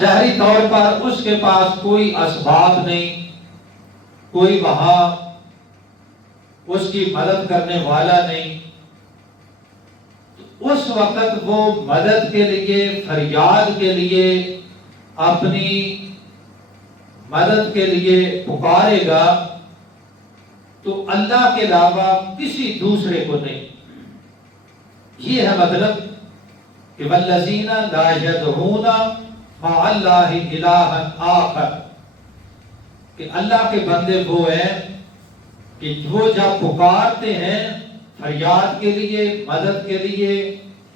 ظاہری طور پر اس کے پاس کوئی اسباب نہیں، کوئی وہاں اس کی مدد کرنے والا نہیں، اس وقت وہ مدد کے لیے، فریاد کے لیے، اپنی مدد کے لیے پکارے گا تو اللہ کے علاوہ کسی دوسرے کو نہیں۔ یہ ہے مطلب کہ والذین لا یدعون مع اللہ الہا آخر، کہ اللہ کے بندے وہ ہیں کہ وہ جب پکارتے ہیں فریاد کے لیے، مدد کے لیے،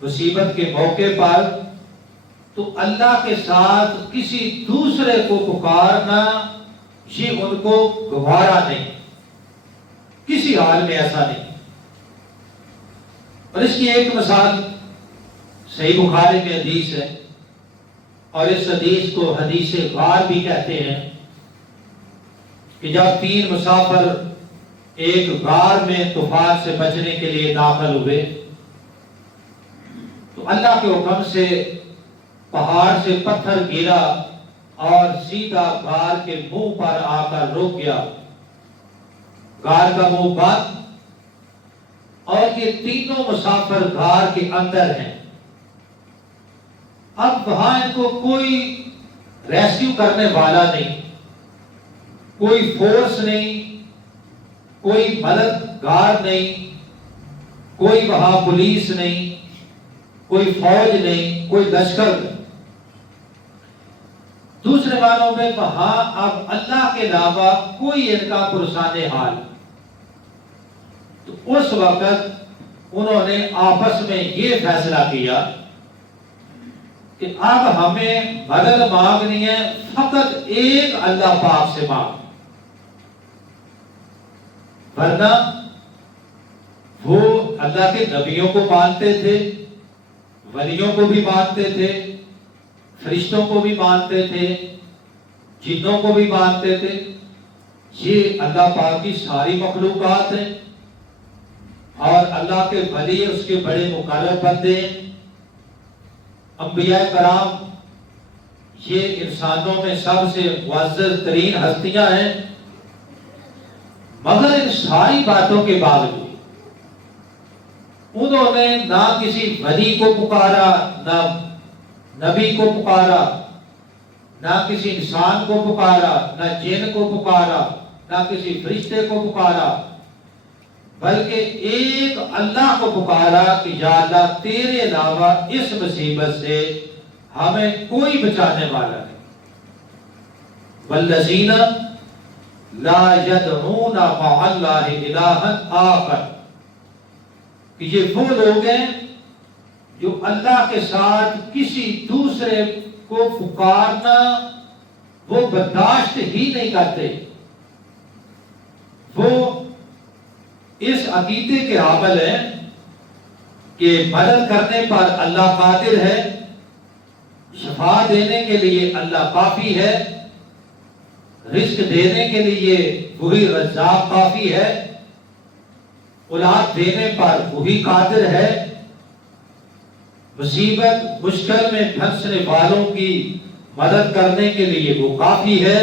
مصیبت کے موقع پر، تو اللہ کے ساتھ کسی دوسرے کو پکارنا یہ ان کو گوارا نہیں، کسی حال میں ایسا نہیں۔ اور اس کی ایک مثال صحیح بخاری میں حدیث ہے، اور اس حدیث کو حدیث غار بھی کہتے ہیں، کہ جب 3 مسافر ایک غار میں طوفان سے بچنے کے لیے داخل ہوئے تو اللہ کے حکم سے پہاڑ سے پتھر گرا اور سیدھا غار کے منہ پر آ کر رک گیا، غار کا منہ بند، اور یہ تینوں مسافر غار کے اندر ہیں۔ اب وہاں ان کو کوئی ریسکیو کرنے والا نہیں، کوئی فورس نہیں، کوئی مددگار نہیں، کوئی وہاں پولیس نہیں، کوئی فوج نہیں، کوئی لشکر نہیں۔ دوسرے معنوں میں وہاں اب اللہ کے علاوہ کوئی ان کا پرسان حال۔ تو اس وقت انہوں نے آپس میں یہ فیصلہ کیا کہ اب ہمیں مدد مانگنی ہے فقط ایک اللہ پاک سے مانگ، ورنہ وہ اللہ کے نبیوں کو مانتے تھے، ولیوں کو بھی مانتے تھے، فرشتوں کو بھی مانتے تھے، جنوں کو بھی مانتے تھے۔ یہ اللہ پاک کی ساری مخلوقات ہیں، اور اللہ کے ولی اس کے بڑے مقرب بندے ہیں۔ انبیاء کرام یہ انسانوں میں سب سے معزز ترین ہستیاں ہیں، مگر ان ساری باتوں کے باوجود انہوں نے نہ کسی ولی کو پکارا، نہ نبی کو پکارا، نہ کسی انسان کو پکارا، نہ جن کو پکارا، نہ کسی فرشتے کو پکارا، بلکہ ایک اللہ کو پکارا کہ یا اللہ تیرے علاوہ اس مصیبت سے ہمیں کوئی بچانے والا نہیں۔ والذین لا یدعون مع اللہ الہا آخر، کہ یہ وہ لوگ ہیں جو اللہ کے ساتھ کسی دوسرے کو پکارنا وہ برداشت ہی نہیں کرتے، وہ اس عقیدے کے حامل ہیں کہ مدد کرنے پر اللہ قادر ہے، شفا دینے کے لیے اللہ کافی ہے، رزق دینے کے لیے وہی رزاق کافی ہے، اولاد دینے پر وہی قادر ہے، مصیبت مشکل میں پھنسنے والوں کی مدد کرنے کے لیے وہ کافی ہے۔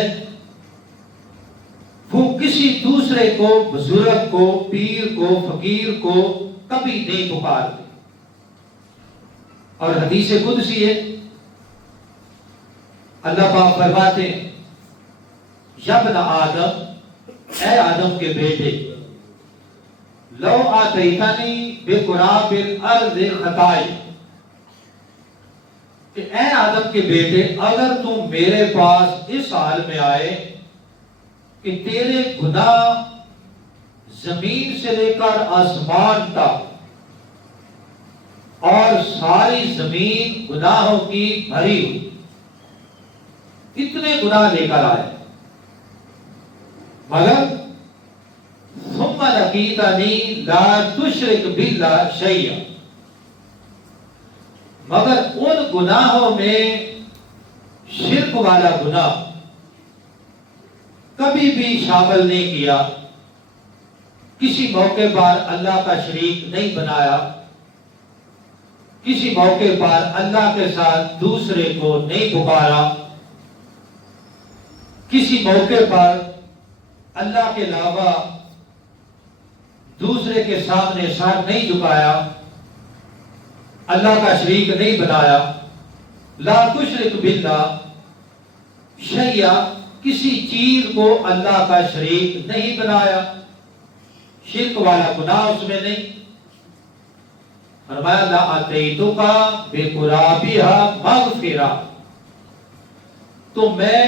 وہ کسی دوسرے کو، بزرگ کو، پیر کو، فقیر کو کبھی نہیں پکارتے۔ اور حدیث قدسی ہے، اللہ پاک فرماتے ہیں یا ابن آدم، اے آدم کے بیٹے، لو آتیتنی بقراب الارض خطائی، کہ اے آدم کے بیٹے اگر تم میرے پاس اس حال میں آئے کہ تیرے گناہ زمین سے لے کر آسمان تک اور ساری زمین گناہوں کی بھری ہوئی، کتنے گناہ لے کر آئے، مگر ثم لقیتنی لا تشرک باللہ شیئا، مگر ان گناہوں میں شرک والا گناہ کبھی بھی شامل نہیں کیا، کسی موقع پر اللہ کا شریک نہیں بنایا، کسی موقع پر اللہ کے ساتھ دوسرے کو نہیں پکارا، کسی موقع پر اللہ کے علاوہ دوسرے کے سامنے سر نہیں جھکایا، اللہ کا شریک نہیں بنایا. لا تشرک باللہ شیئا، کسی چیز کو اللہ کا شریک نہیں بنایا، شرک والا گناہ اس میں نہیں. فرمایا لَأَتَيْتُكَ بِقُرَابِهَا مَغْفِرَةً، تو میں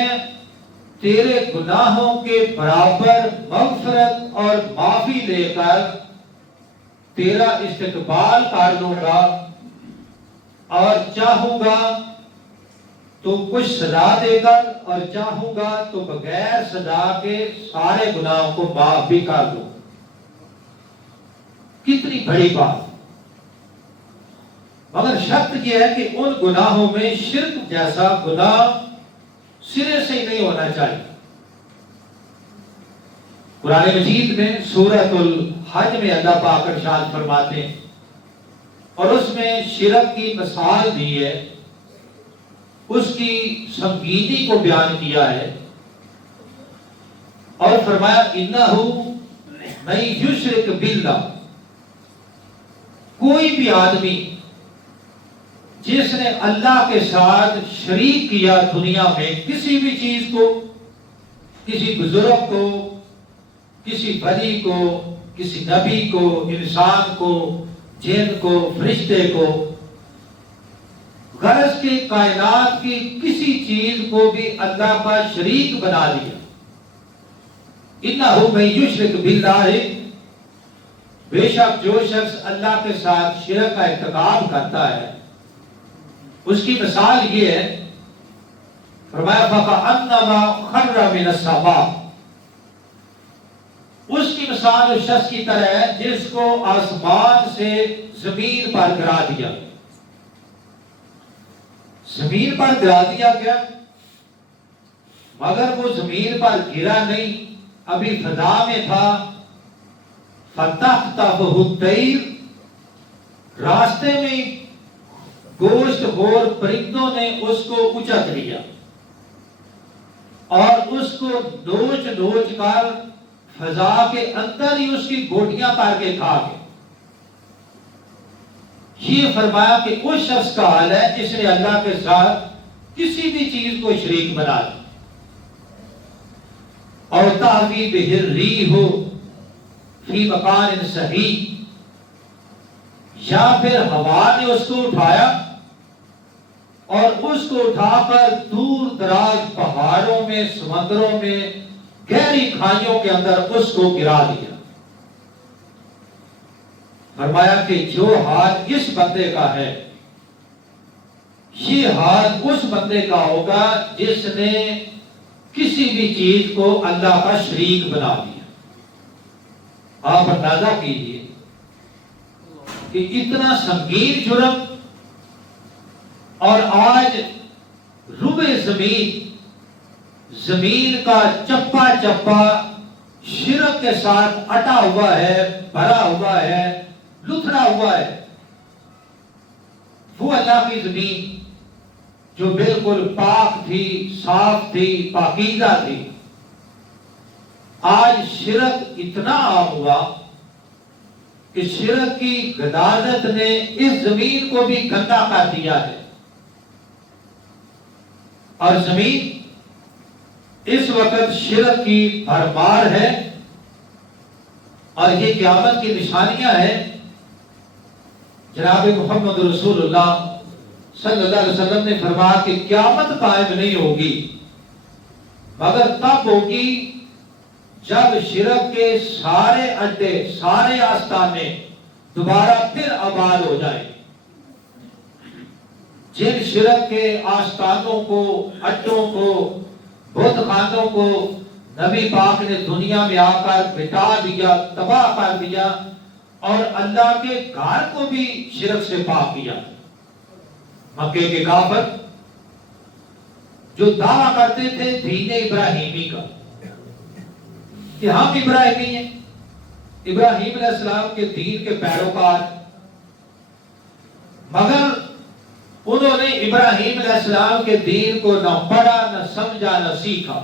تیرے گناہوں کے برابر مغفرت اور معافی لے کر تیرا استقبال کر لوں گا، اور چاہوں گا تو کچھ سزا دے کر، اور چاہوں گا تو بغیر سزا کے سارے گناہوں کو معاف بھی کر دوں. کتنی بڑی بات. مگر شرط یہ ہے کہ ان گناہوں میں شرک جیسا گناہ سرے سے ہی نہیں ہونا چاہیے. قرآن مجید میں سورۃ الحج میں اللہ پاک ارشاد فرماتے ہیں، اور اس میں شرک کی مثال دی ہے، اس کی سنگینی کو بیان کیا ہے، اور فرمایا انہ من یشرک باللہ، کوئی بھی آدمی جس نے اللہ کے ساتھ شریک کیا دنیا میں کسی بھی چیز کو، کسی بزرگ کو، کسی ولی کو، کسی نبی کو، انسان کو، جن کو، فرشتے کو، غرض کے کائنات کی کسی چیز کو بھی اللہ کا شریک بنا لیا. انہ من یشرک باللہ، بے شک جو شخص اللہ کے ساتھ شرک کا ارتکاب کرتا ہے اس کی مثال یہ ہے، فرمایا فَكَأَنَّمَا خَرَّ مِنَ السَّمَاءِ، اس کی مثال اس شخص کی طرح ہے جس کو آسمان سے زمین پر گرا دیا. زمین پر گرا دیا گیا، مگر وہ زمین پر گرا نہیں، ابھی فضا میں تھا. فَتَخْطَفُهُ الطَّيْرُ، راستے میں گوشت خور پرندوں نے اس کو اچک لیا اور اس کو نوچ نوچ کر فضا کے اندر ہی اس کی گوٹیاں کر کے کھا گئے. یہ فرمایا کہ اس شخص کا حال ہے جس نے اللہ کے ساتھ کسی بھی چیز کو شریک بنا دیا. اور تَحْوِی بِهِ الرِّیحُ فِی مَکَانٍ صَحِیحٍ، یا پھر ہوا نے اس کو اٹھایا اور اس کو اٹھا کر دور دراز پہاڑوں میں، سمندروں میں، گہری کھائیوں کے اندر اس کو گرا دیا. فرمایا کہ جو حال اس بندے کا ہے یہ حال اس بندے کا ہوگا جس نے کسی بھی چیز کو اللہ کا شریک بنا دیا. آپ اندازہ کیجئے کہ اتنا سنگین جرم، اور آج روبے زمین کا چپا چپا شرک کے ساتھ اٹا ہوا ہے، بھرا ہوا ہے، لتھڑا ہوا ہے. وہ اللہ کی زمین جو بالکل پاک تھی، صاف تھی، پاکیزہ تھی، آج شرک اتنا عام ہوا کہ شرک کی غدارت نے اس زمین کو بھی گندا کر دیا ہے. اور زمین اس وقت شرک کی بھرمار ہے، اور یہ قیامت کی نشانیاں ہیں. جناب محمد رسول اللہ صلی اللہ علیہ وسلم نے فرمایا کہ قیامت قائم نہیں ہوگی مگر تب ہوگی جب شرک کے سارے اڈے، سارے آستانے دوبارہ پھر آباد ہو جائیں. جن شرک کے آستانوں کو، اڈوں کو، بت خانوں کو نبی پاک نے دنیا میں آ کر مٹا دیا، تباہ کر دیا، اور اللہ کے گھر کو بھی شرک سے پاک کیا. مکے کے کافر جو دعویٰ کرتے تھے دین ابراہیمی کا کہ ہم ابراہیمی ہیں، ابراہیم علیہ السلام کے دین کے پیروکار، مگر انہوں نے ابراہیم علیہ السلام کے دین کو نہ پڑھا، نہ سمجھا، نہ سیکھا.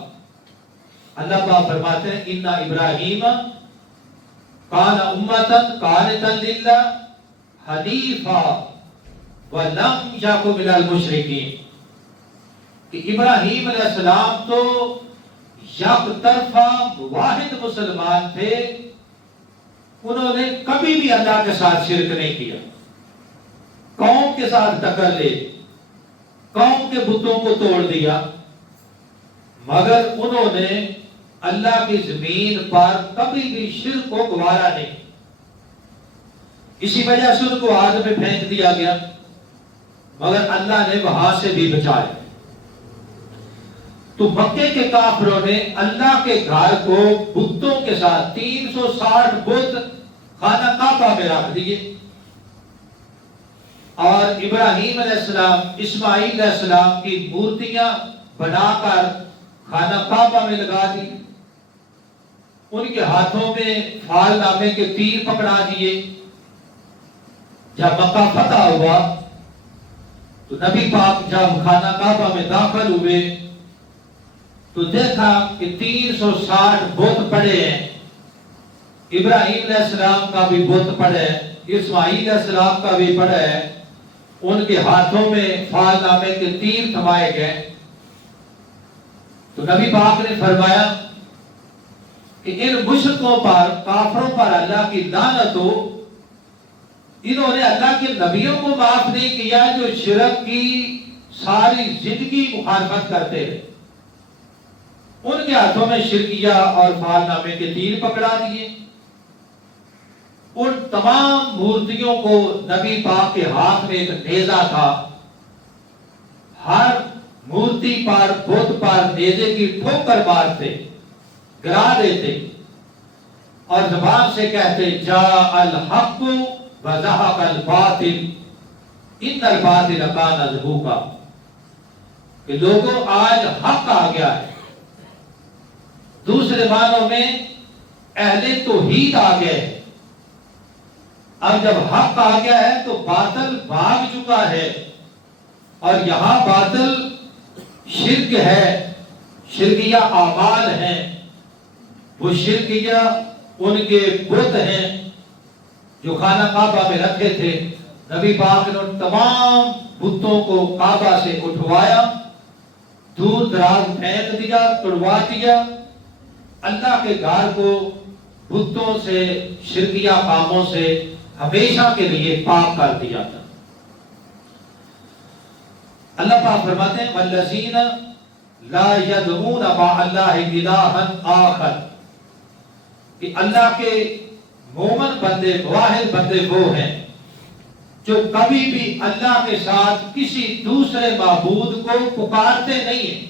اللہ پاک فرماتے ہیں ان ابراہیم کان امتن قانتا للہ حنیفا ولم یکن من المشرکین، کہ ابراہیم علیہ السلام تو یک طرفہ واحد مسلمان تھے، انہوں نے کبھی بھی اللہ کے ساتھ شرک نہیں کیا، قوم کے ساتھ ٹکر لے، قوم کے بتوں کو توڑ دیا، مگر انہوں نے اللہ کی زمین پر کبھی بھی شرک کو گوارا نہیں۔ اسی وجہ سے ان کو آگ میں پھینک دیا گیا، مگر اللہ نے وہاں سے بھی بچایا۔ تو مکے کے کافروں نے اللہ کے گھر کو بتوں کے ساتھ 360 بت خانہ کعبہ میں رکھ دیے، اور ابراہیم علیہ السلام، اسماعیل علیہ السلام کی مورتیاں بنا کر خانہ کعبہ میں لگا دی، ان کے ہاتھوں میں فال نامے کے تیر پکڑا دیے۔ جب مکہ فتح ہوا تو نبی پاک جب خانہ کعبہ میں داخل ہوئے تو دیکھا کہ 360 بت پڑے ہیں، ابراہیم علیہ السلام کا بھی بت پڑا ہے، اسماعیل علیہ السلام کا بھی پڑا ہے، ان کے ہاتھوں میں فال نامے کے تیر تھمائے گئے۔ تو نبی پاک نے فرمایا کہ ان مشرکوں پر، کافروں پر اللہ کی لعنت ہو، انہوں نے اللہ کے نبیوں کو معاف نہیں کیا جو شرک کی ساری زندگی مخالفت کرتے رہے، ان کے ہاتھوں میں شرکیہ اور فال نامے کے تیر پکڑا دیے۔ ان تمام مورتیوں کو نبی پاک کے ہاتھ میں ایک نیزہ تھا، ہر مورتی پر، بت پر نیزے کی ٹھوکر مارتے، گرا دیتے، اور زبان سے کہتے جاء الحق وزهق الباطل ان الباطل کان زهوقا، کہ لوگوں آج حق آ گیا ہے، دوسرے معنوں میں اہل توحید آ گئے ہیں۔ اب جب حق آ گیا ہے تو باطل بھاگ چکا ہے، اور یہاں باطل شرک ہے، شرکیہ اعمال ہیں، وہ شرکیہ ان کے بت ہیں جو خانہ کعبہ میں رکھے تھے۔ نبی پاک نے ان تمام بتوں کو کعبہ سے اٹھوایا، دور دراز پھینک دیا، توڑوا دیا، اللہ کے گھر کو بتوں سے، شرکیہ کاموں سے ہمیشہ کے لیے پاک کر دیا تھا۔ اللہ پاک فرماتے ہیں والذین لا يدعون مع اللہ الہا آخر، کہ اللہ کے مومن بندے، واحد بندے وہ ہیں جو کبھی بھی اللہ کے ساتھ کسی دوسرے معبود کو پکارتے نہیں ہیں۔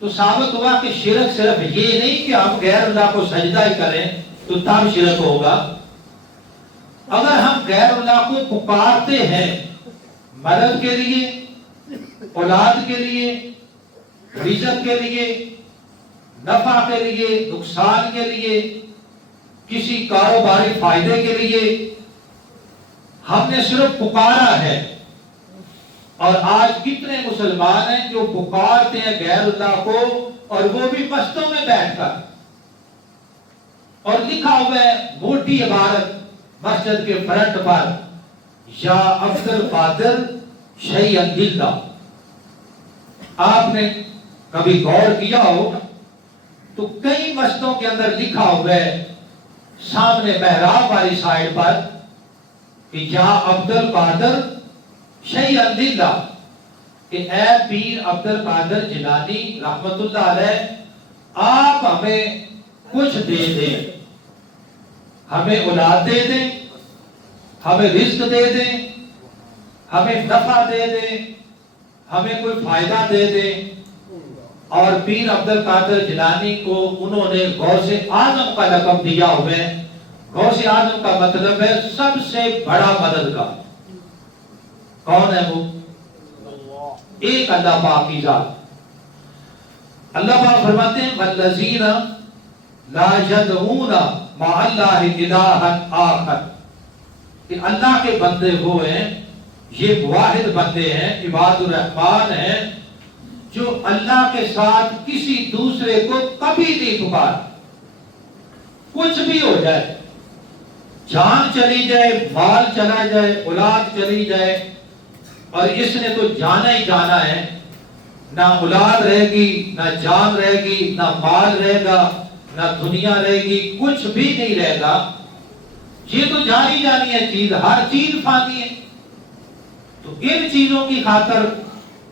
تو ثابت ہوا کہ شرک صرف یہ نہیں کہ ہم غیر اللہ کو سجدہ ہی کریں تو تب شرک ہوگا، اگر ہم غیر اللہ کو پکارتے ہیں مدد کے لیے، اولاد کے لیے، رزق کے لیے، نفع کے لیے، نقصان کے لیے، کسی کاروباری فائدے کے لیے، ہم نے صرف پکارا ہے، اور آج کتنے مسلمان ہیں جو پکارتے ہیں غیر اللہ کو، اور وہ بھی مسجدوں میں بیٹھ کر، اور لکھا ہوا ہے موٹی عبارت مسجد کے فرنٹ پر یا عبد القادر شیئا للہ۔ آپ نے کبھی غور کیا ہو تو کئی مسجدوں کے اندر لکھا ہوا ہے سامنے محراب والی سائڈ پر کہ یا عبد القادر شیئا للہ، کہ اے پیر عبد القادر جیلانی رحمت اللہ علیہ، آپ ہمیں کچھ دے دیں، ہمیں اولاد دے دیں، ہمیں رزق دے دیں، ہمیں نفع دے دیں، ہمیں کوئی فائدہ دے دیں۔ اور پیر عبد القادر جیلانی کو انہوں نے غوث اعظم کا لقب دیا ہوا ہے۔ غوث اعظم کا مطلب ہے سب سے بڑا مددگار۔ کون ہے وہ؟ ایک اللہ پاک کی ذات۔ اللہ پاک فرماتے ہیں والذین لا يدعون مع اللہ الہا آخر، کہ اللہ کے بندے وہ ہیں، یہ واحد بندے ہیں، عباد الرحمن ہیں، جو اللہ کے ساتھ کسی دوسرے کو کبھی نہیں پکار. کچھ بھی ہو جائے، جان چلی جائے، مال چلا جائے، اولاد چلی جائے، اور اس نے تو جانا ہی جانا ہے، نہ اولاد رہے گی، نہ جان رہے گی، نہ مال رہے گا، نہ دنیا رہے گی، کچھ بھی نہیں رہے گا. یہ تو جانی جانی ہے چیز، ہر چیز فانی ہے. تو ان چیزوں کی خاطر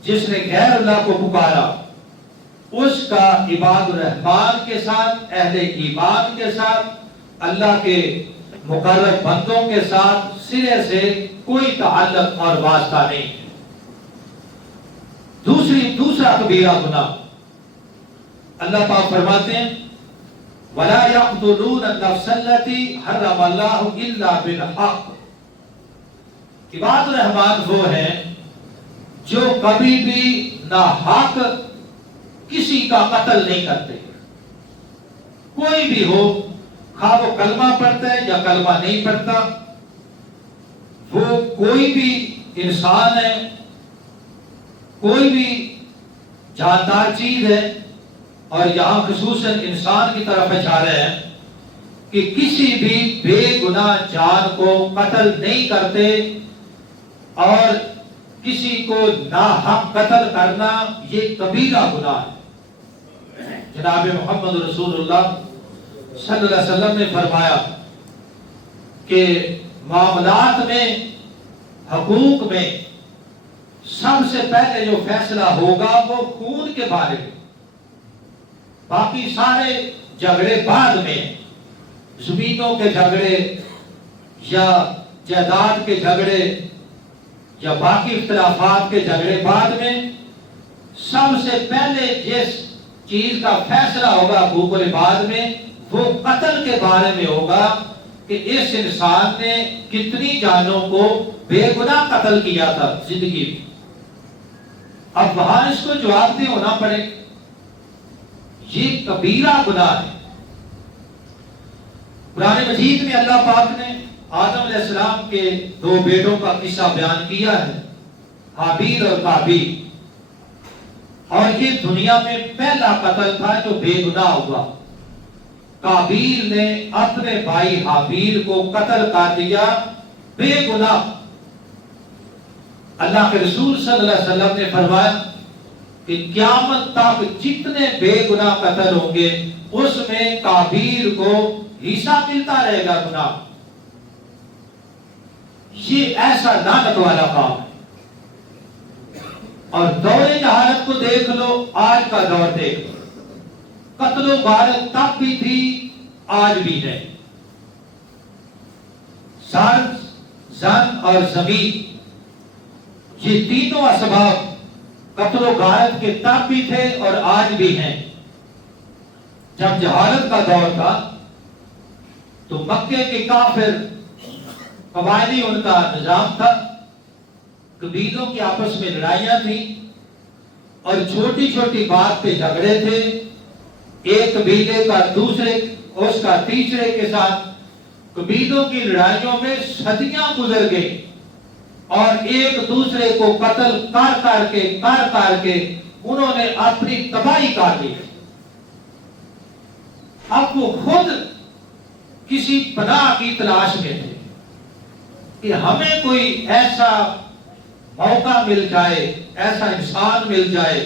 جس نے غیر اللہ کو پکارا، اس کا عباد الرحمان کے ساتھ، اہل ایمان کے ساتھ، اللہ کے مقرب بندوں کے ساتھ سرے سے کوئی تعلق اور واسطہ نہیں. دوسرا کبیرہ گناہ، اللہ پاک فرماتے ہیں وَلَا يَقْتُلُونَ النَّفْسَ الَّتِي حَرَّمَ اللَّهُ إِلَّا بِالْحَقِّ. عباد الرحمان وہ ہیں جو کبھی بھی ناحق کسی کا قتل نہیں کرتے. کوئی بھی ہو، خواہ وہ کلمہ پڑھتا ہے یا کلمہ نہیں پڑھتا، وہ کوئی بھی انسان ہے، کوئی بھی جاندار چیز ہے. اور یہاں خصوصاً انسان کی طرف اشارہ ہے کہ کسی بھی بے گناہ جان کو قتل نہیں کرتے، اور کسی کو ناحق قتل کرنا یہ کبیرہ گناہ ہے. جناب محمد رسول اللہ صلی اللہ علیہ وسلم نے فرمایا کہ معاملات میں، حقوق میں سب سے پہلے جو فیصلہ ہوگا وہ خون کے بارے میں، باقی سارے جھگڑے بعد میں، زمینوں کے جھگڑے یا جائیداد کے جھگڑے یا باقی اختلافات کے جھگڑے بعد میں. سب سے پہلے جس چیز کا فیصلہ ہوگا حقوق العباد میں، وہ قتل کے بارے میں ہوگا کہ اس انسان نے کتنی جانوں کو بے گناہ قتل کیا تھا زندگی میں. اب وہاں اس کو جواب دہ ہونا پڑے. یہ کبیرہ گناہ ہے. قرآن مجید میں اللہ پاک نے آدم علیہ السلام کے 2 بیٹوں کا قصہ بیان کیا ہے، حابیل اور قابیل. اور یہ دنیا میں پہلا قتل تھا جو بے گناہ ہوا. قابیل نے اپنے بھائی حابیل کو قتل کر دیا بے گناہ. اللہ کے رسول صلی اللہ علیہ وسلم نے فرمایا کہ قیامت تک جتنے بے گناہ قتل ہوں گے اس میں قابیل کو حصہ ملتا رہے گا گناہ. یہ ایسا لعنت والا کام ہے. اور دور جہالت کو دیکھ لو، آج کا دور دیکھ لو، قتل و غارت تب بھی تھی، آج بھی ہے. سر، زن اور زمین، یہ تینوں اسباب قتل و غارت کے تب بھی تھے اور آج بھی ہیں. جب جہالت کا دور تھا تو مکے کے کافر، قبائلی ان کا نظام تھا، قبیلوں کی آپس میں لڑائیاں تھیں اور چھوٹی چھوٹی بات پہ جھگڑے تھے. ایک قبیلے کا دوسرے، اس کا تیسرے کے ساتھ قبیلوں کی لڑائیوں میں صدیاں گزر گئی اور ایک دوسرے کو قتل کر کے انہوں نے اپنی تباہی کر لی. اب وہ خود کسی پناہ کی تلاش میں تھے کہ ہمیں کوئی ایسا موقع مل جائے، ایسا انسان مل جائے،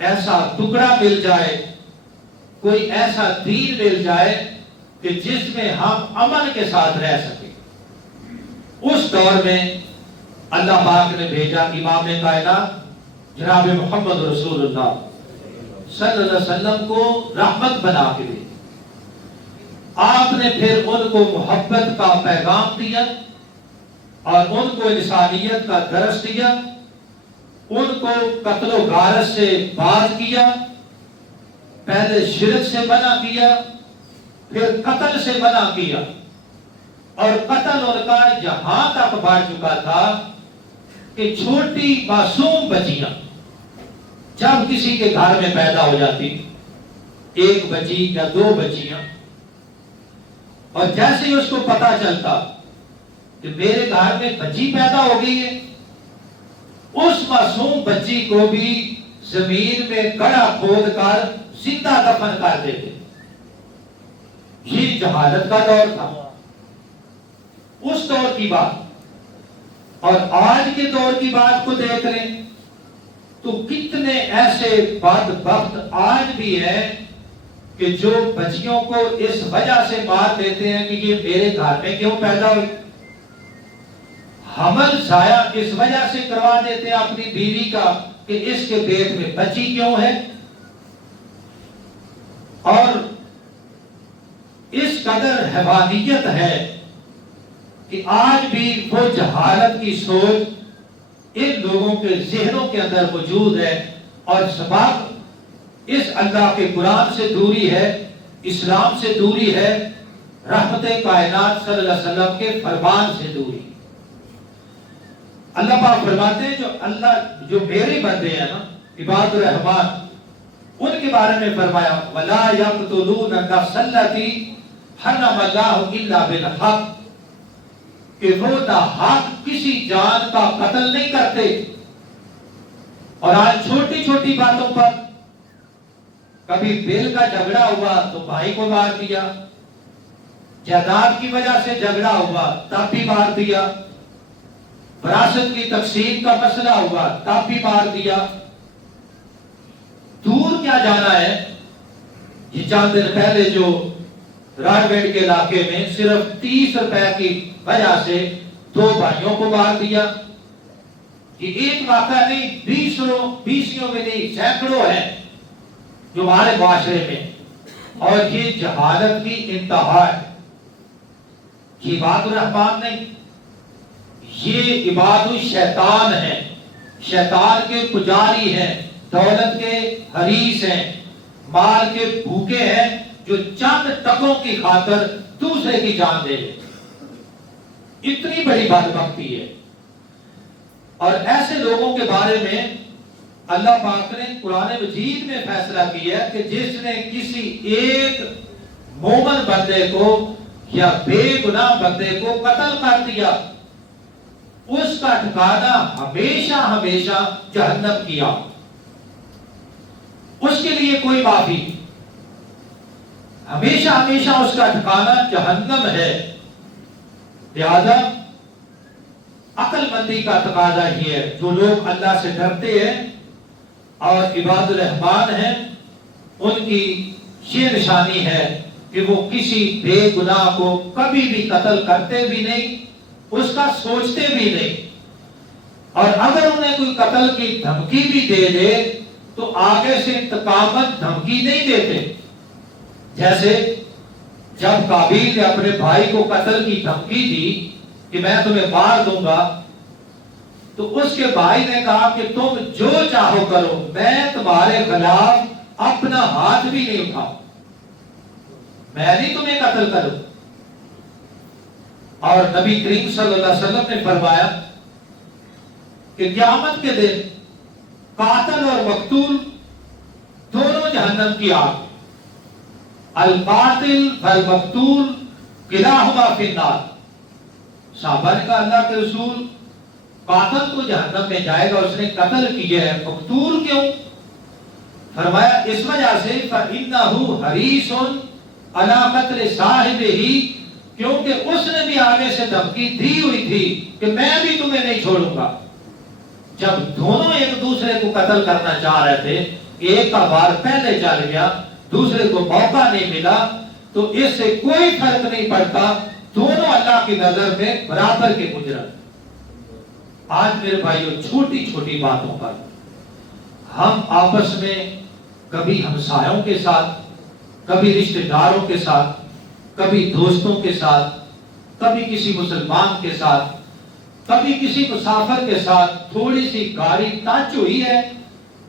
ایسا ٹکڑا مل جائے، کوئی ایسا دین مل جائے کہ جس میں ہم امن کے ساتھ رہ سکیں. اس دور میں اللہ پاک نے بھیجا امام کائنات جناب محمد رسول اللہ صلی اللہ علیہ وسلم کو رحمت بنا کے دی. آپ نے پھر ان کو محبت کا پیغام دیا اور ان کو انسانیت کا درس دیا. ان کو قتل و غارت سے باز کیا، پہلے شرک سے منع کیا، پھر قتل سے منع کیا. اور قتل ان کا یہاں تک بڑھ چکا تھا کہ چھوٹی معصوم بچیاں جب کسی کے گھر میں پیدا ہو جاتی، 1 بچی یا 2 بچیاں، اور جیسے ہی اس کو پتا چلتا کہ میرے گھر میں بچی پیدا ہو گئی ہے، اس معصوم بچی کو بھی زمین میں گڑھا کھود کر زندہ دفن کر دیتے. یہ جہالت کا دور تھا اس دور کی بات. اور آج کے دور کی بات کو دیکھ لیں تو کتنے ایسے بدبخت آج بھی ہیں کہ جو بچیوں کو اس وجہ سے مار دیتے ہیں کہ یہ میرے گھر میں کیوں پیدا ہوئی. حمل ضائع اس وجہ سے کروا دیتے ہیں اپنی بیوی کا کہ اس کے پیٹ میں بچی کیوں ہے. اور اس قدر حیوانیت ہے کہ آج بھی وہ جہالت کی سوچ ان لوگوں کے ذہنوں کے اندر موجود ہے. اور سبب اس اللہ کے قرآن سے دوری ہے, اسلام سے دوری ہے, رحمت کائنات صلی اللہ علیہ وسلم کے فرمان سے دوری. اللہ پاک فرماتے ہیں جو میرے بندے ہیں نا عباد الرحمان, ان کے بارے میں فرمایا وَلَا يَقْتُلُونَ النَّفْسَ الَّتِي حَرَّمَ اللَّهُ إِلَّا بِالْحَقِّ, کہ وہ ناحق کسی جان کا قتل نہیں کرتے. اور آج چھوٹی چھوٹی باتوں پر کبھی بیل کا جھگڑا ہوا تو بھائی کو مار دیا, جائیداد کی وجہ سے جھگڑا ہوا تب بھی مار دیا, وراثت کی تقسیم کا مسئلہ ہوا تب بھی مار دیا. دور کیا جانا ہے, یہ چند دن پہلے جو راجویڈ کے علاقے میں صرف 30 روپے کی وجہ سے 2 بھائیوں کو مار دیا. یہ ایک واقعہ نہیں, 20 میں نہیں, سینکڑوں ہیں جو ہمارے معاشرے میں. اور یہ جہالت کی انتہا ہے. یہ عباد الرحمان نہیں, یہ عباد الشیطان ہیں, شیطان کے پجاری ہیں, دولت کے حریص ہیں, مال کے بھوکے ہیں, جو چند ٹکوں کی خاطر دوسرے کی جان دے لے. اتنی بڑی بدبختی ہے. اور ایسے لوگوں کے بارے میں اللہ پاک نے قرآن مجید میں فیصلہ کیا ہے کہ جس نے کسی ایک مومن بندے کو یا بے گناہ بندے کو قتل کر دیا, اس کا ٹھکانہ ہمیشہ ہمیشہ جہنم کیا. اس کے لیے کوئی معافی, ہمیشہ ہمیشہ اس کا ٹھکانہ جہنم ہے. لہذا عقل مندی کا تقاضا ہی ہے. جو لوگ اللہ سے ڈرتے ہیں اور عباد الرحمان ہیں, ان کی یہ نشانی ہے کہ وہ کسی بے گناہ کو کبھی بھی قتل کرتے بھی نہیں, اس کا سوچتے بھی نہیں. اور اگر انہیں کوئی قتل کی دھمکی بھی دے دے تو آگے سے انتقامت دھمکی نہیں دیتے. جیسے جب قابیل نے اپنے بھائی کو قتل کی دھمکی دی کہ میں تمہیں مار دوں گا, تو اس کے بھائی نے کہا کہ تم جو چاہو کرو, میں تمہارے خلاف اپنا ہاتھ بھی نہیں اٹھاؤں, میں نہیں تمہیں قتل کروں. اور نبی کریم صلی اللہ علیہ وسلم نے فرمایا کہ قیامت کے دن قاتل اور مقتول دونوں جہنم کی آگ. القاتل والمقتول کلاہما فی النار. صحابہ نے کہا اللہ کے رسول, قاتل تو جہنم میں جائے گا, اس نے قتل کیا ہے, مقتول کیوں؟ فرمایا اس وجہ سے فَإِنَّهُ حَرِيصٌ عَلَى قَتْلِ صَاحِبِهِ, کیونکہ اس نے بھی آگے سے دھمکی دی ہوئی تھی کہ میں بھی تمہیں نہیں چھوڑوں گا. جب دونوں ایک دوسرے کو قتل کرنا چاہ رہے تھے, ایک کا وار پہلے چل گیا, دوسرے کو موقع نہیں ملا, تو اس سے کوئی فرق نہیں پڑتا, دونوں اللہ کی نظر میں برابر کے مجرم. آج میرے بھائیوں چھوٹی چھوٹی باتوں پر ہم آپس میں کبھی ہمسایوں کے ساتھ, کبھی رشتہ داروں کے ساتھ, کبھی دوستوں کے ساتھ, کبھی کسی مسلمان کے ساتھ, کبھی کسی مسافر کے ساتھ تھوڑی سی گاڑی ٹچ ہوئی ہے,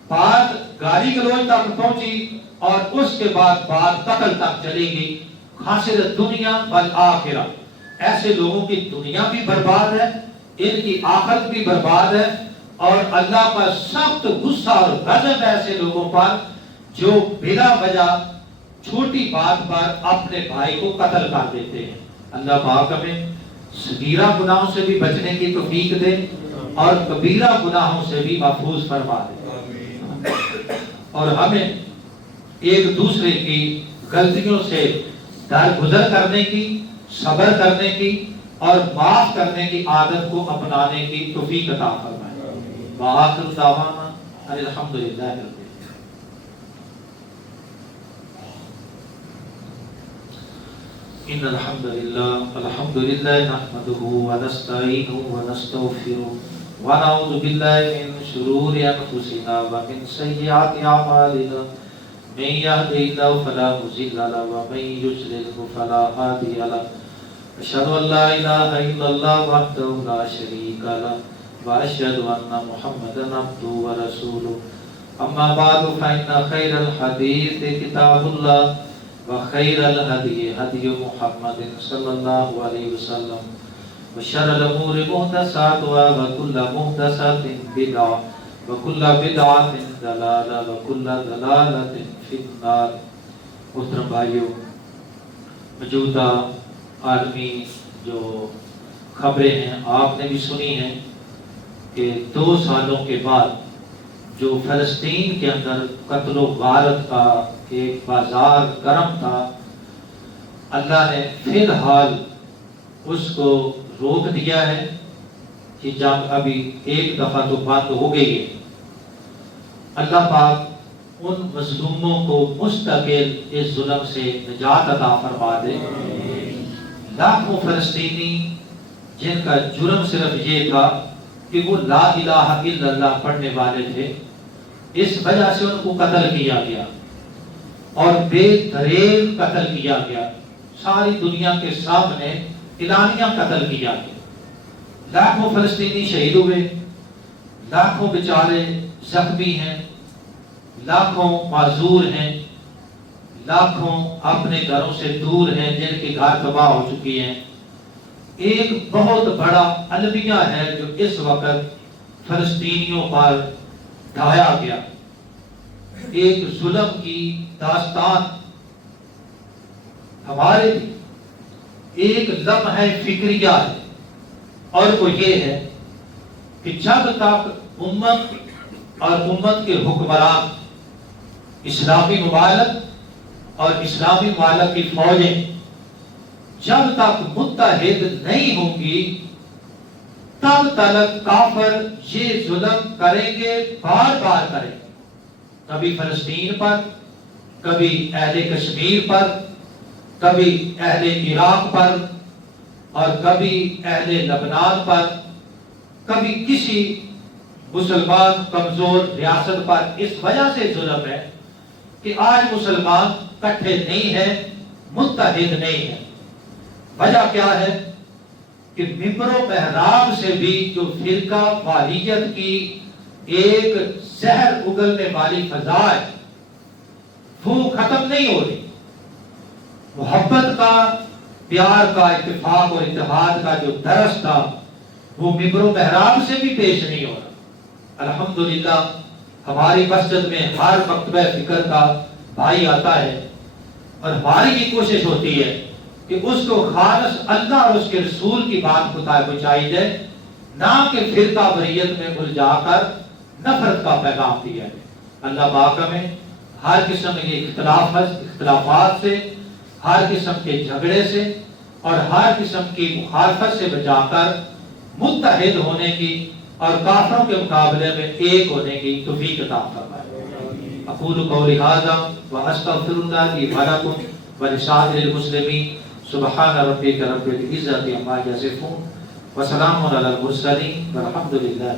بات گاڑی گلوچ تک پہنچی اور اس کے بعد بات قتل تک چلے گی. خاسر دنیا والآخرہ. ایسے لوگوں کی دنیا بھی برباد ہے, ان کی آخرت بھی برباد ہے, اور اللہ کا سخت غصہ اور غضب ایسے لوگوں پر جو بلا وجہ چھوٹی بات پر اپنے بھائی کو قتل کر دیتے ہیں. اللہ پاک ہمیں صغیرہ گناہوں سے بھی بچنے کی توفیق دے اور کبیرہ گناہوں سے بھی محفوظ فرما دے. اور ہمیں ایک دوسرے کی غلطیوں سے درگزر کرنے کی، صبر کرنے کی اور معاف کرنے کی عادت کو اپنانے کی توفیق عطا فرمائے۔ وآخر دعوانا الحمدللہ رب العالمین۔ ان الحمد للہ نحمده ونستعینه ونستغفره ونعوذ باللہ من شرور انفسنا ومن سیئات اعمالنا من يهده الله فلا مضل له ومن يضلل فلا هادي له اشهد ان لا اله الا الله وحده لا شريك له واشهد ان محمدا عبده ورسوله اما بعد فان خير الحديث كتاب الله وخير الهدي هدي محمد صلى الله عليه وسلم وشر الأمور محدثاتها وكل محدثة بدعة وكل بدعة ضلالة وكل ضلالة في النار۔ محترم بھائیو، موجودہ عالمی جو خبریں ہیں آپ نے بھی سنی ہیں کہ 2 سالوں کے بعد جو فلسطین کے اندر قتل و غارت کا ایک بازار گرم تھا، اللہ نے فی الحال اس کو روک دیا ہے۔ کہ جنگ ابھی ایک دفعہ تو بند ہو گئی ہے۔ اللہ پاک ان مظلوموں کو مستقل اس ظلم سے نجات عطا فرما دے۔ لاکھوں فلسطینی جن کا جرم صرف یہ تھا کہ وہ لا الہ الا اللہ پڑھنے والے تھے، اس وجہ سے ان کو قتل کیا گیا اور بے دریغ قتل کیا گیا، ساری دنیا کے سامنے اعلانیہ قتل کیا گیا۔ لاکھوں فلسطینی شہید ہوئے، لاکھوں بیچارے زخمی ہیں، لاکھوں معذور ہیں، لاکھوں اپنے گھروں سے دور ہیں، جن کے گھر تباہ ہو چکی ہیں۔ ایک بہت بڑا المیہ ہے جو اس وقت فلسطینیوں پر ڈھایا گیا، ایک ظلم کی داستان ہمارے ایک لمحہ فکریہ ہے، اور وہ یہ ہے کہ جب تک امت اور امت کے حکمران، اسلامی ممالک اور اسلامی ممالک کی فوجیں جب تک متحد نہیں ہوں گی، تب تک کافر یہ ظلم کریں گے، بار بار کریں گے، کبھی فلسطین پر، کبھی اہل کشمیر پر، کبھی اہل عراق پر، اور کبھی اہل لبنان پر، کبھی کسی مسلمان کمزور ریاست پر۔ اس وجہ سے ظلم ہے کہ آج مسلمان کٹھے نہیں ہیں، متحد نہیں ہیں۔ وجہ کیا ہے کہ ممبر و محراب سے بھی جو فرقہ واریت کی ایک زہر اگلنے والی فضا ہے وہ ختم نہیں ہو رہی۔ محبت کا، پیار کا، اتفاق اور اتحاد کا جو درس تھا وہ ممبر و محراب سے بھی پیش نہیں ہو رہا۔ الحمدللہ ہماری مسجد میں ہر مکتبہ فکر کا بھائی آتا ہے، اور ہماری یہ کوشش ہوتی ہے کہ اس کو خالص اللہ اور اس کے رسول کی بات کو پہنچائی جائے، نہ کہ فرقہ واریت میں الجھا کر نفرت کا پیغام دیا ہے۔ اللہ پاک ہمیں ہر قسم کے اختلافات سے، ہر قسم کے جھگڑے سے اور ہر قسم کی مخالفت سے بچا کر متحد ہونے کی اور کافروں کے مقابلے میں ایک ہونے کی توفیق عطا فرمائے۔ اقول قولی ھذا واستغفر اللہ لی ولکم ولسائر المسلمین۔ سبحان ربک رب العزۃ عما یصفون وسلام علی المرسلین والحمد للہ۔